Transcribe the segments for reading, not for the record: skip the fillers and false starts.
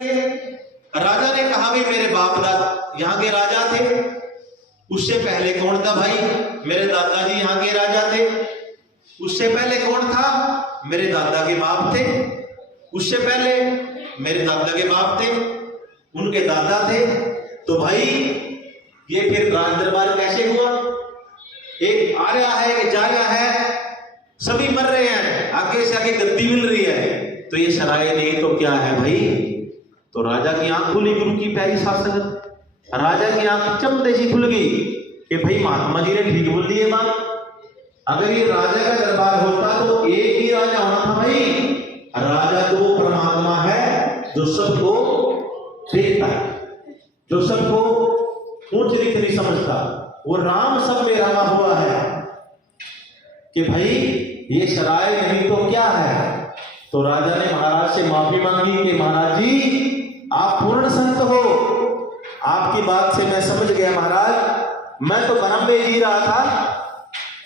राजा ने कहा भाई मेरे बाप दादा यहाँ के राजा थे, उससे पहले कौन था भाई? मेरे दादाजी यहाँ के राजा थे। उससे पहले कौन था? मेरे दादा के बाप थे। उससे पहले मेरे दादा के बाप थे, उनके दादा थे। तो भाई ये फिर राज दरबार कैसे हुआ? एक आ रहा है, एक जा रहा है, सभी मर रहे हैं, आगे से आगे गद्दी मिल रही है, तो ये सराय नहीं तो क्या है भाई? तो राजा की आंख खुली, गुरु की प्यारी शासक, राजा की आंख चमते से खुल गई कि भाई महात्मा जी ने ठीक बोल दिए बात। अगर ये राजा का दरबार होता तो एक ही राजा होना था भाई। राजा तो परमात्मा है जो सबको देखता है, जो सबको ऊंच नीच नहीं समझता। वो राम सब में रमा हुआ है कि भाई ये सराय नहीं तो क्या है। तो राजा ने महाराज से माफी मांगी कि महाराज जी आप पूर्ण संत हो, आपकी बात से मैं समझ गया महाराज, मैं तो भ्रम में जी रहा था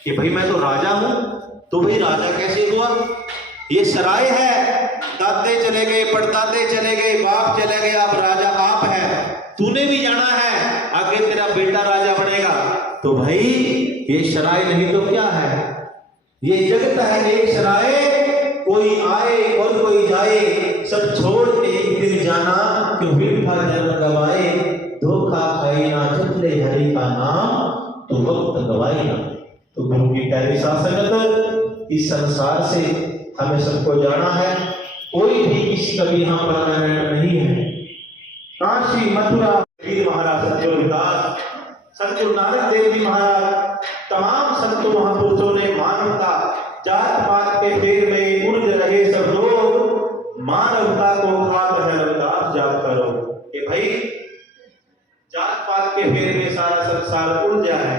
कि भाई मैं तो राजा हूं। तो भाई राजा कैसे हुआ? ये सराय है, दादे चले गए, परदादे चले गए, बाप चले गए, अब राजा आप है, तूने भी जाना है, आगे तेरा बेटा राजा बनेगा। तो भाई ये सराय नहीं तो क्या है? ये जगत है एक सराय, कोई आए और कोई जाए, सब छोड़ के एक दिन जाना, क्यों विरथा जन्म गवाए। धोखा खाई ना जपले हरि का नाम, तो वक्त गवाई ना। तो गुरु की प्यारी शासक, इस संसार से हमें सबको जाना है, कोई भी किसी का भी यहाँ परमानेंट नहीं है। काशी मथुरा महाराज सत्यदास, संत नानक देव जी महाराज, तमाम संतों महापुरुषों ने मानवता जात पात के फेर में उड़ रहे सब लोग, मानवता को खात है रविदास जाप करो। कि भाई जात पात के फेर में सारा संसार उड़ जाए,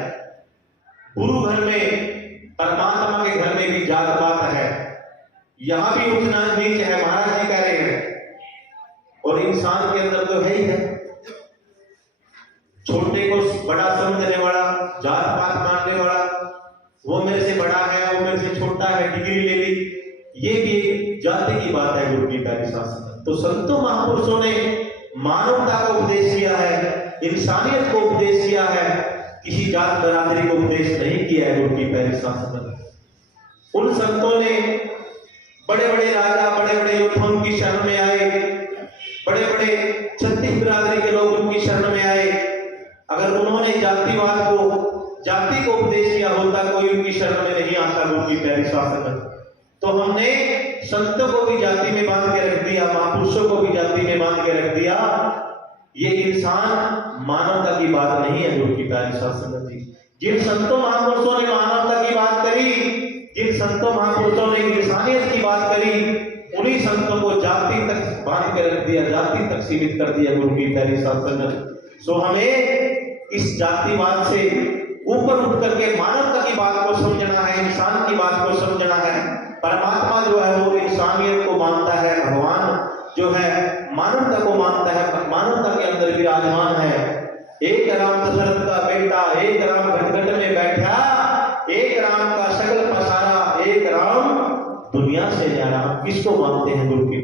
गुरु घर में, परमात्मा के घर में भी जात पात है, यहाँ भी उठना नीच है, महाराज जी कह रहे हैं। और इंसान के अंदर तो है ही है, छोटे को बड़ा समझने वाला, जात पात मानने वाला, वो मेरे से बड़ा है, वो मेरे से छोटा है, डिग्री ले ली, ये भी एक जाति की बात है। गुरु की प्यारी शासक, तो संतों महापुरुषों ने मानवता को उपदेश किया है, इंसानियत को उपदेश किया है, किसी जात बरादरी को उपदेश नहीं किया है। गुरु की प्यारी शासक, उन संतों ने बड़े बड़े राजा, बड़े बड़े योद्धाओं की शरण में आए, बड़े बड़े छत्तीस बिरादरी के लोग उनकी शरण में आए। अगर उन्होंने जातिवाद को, जाति को उपदेश किया होता, कोई उनकी शरण में नहीं आता। गुरु की प्यारी शासक, तो हमने संतों को भी जाति में बांध के रख दिया, महापुरुषों को भी जाति में बांध के रख दिया। ये इंसान मानवता की बात नहीं है। गुरु की प्यारी शासक जी, जिन संतों महापुरुषों ने मानवता की बात करी, जिन संतों महापुरुषों ने इंसानियत की बात करी, उन्हीं संतों को जाति तक बांध के रख दिया, जाति तक सीमित कर दिया। गुरु की प्यारी शासक, सो हमें इस जातिवाद से ऊपर उठ करके मानवता की बात को समझना है, इंसान की बात को समझना है। परमात्मा जो है वो इंसानियत को मानता है, भगवान जो है मानवता को मानता है, मानवता के अंदर विराजमान है। एक राम दशरथ का बेटा, एक राम घटघट में बैठा, एक राम का सकल पसारा, एक राम दुनिया से न्यारा। किसको मानते हैं गुरु की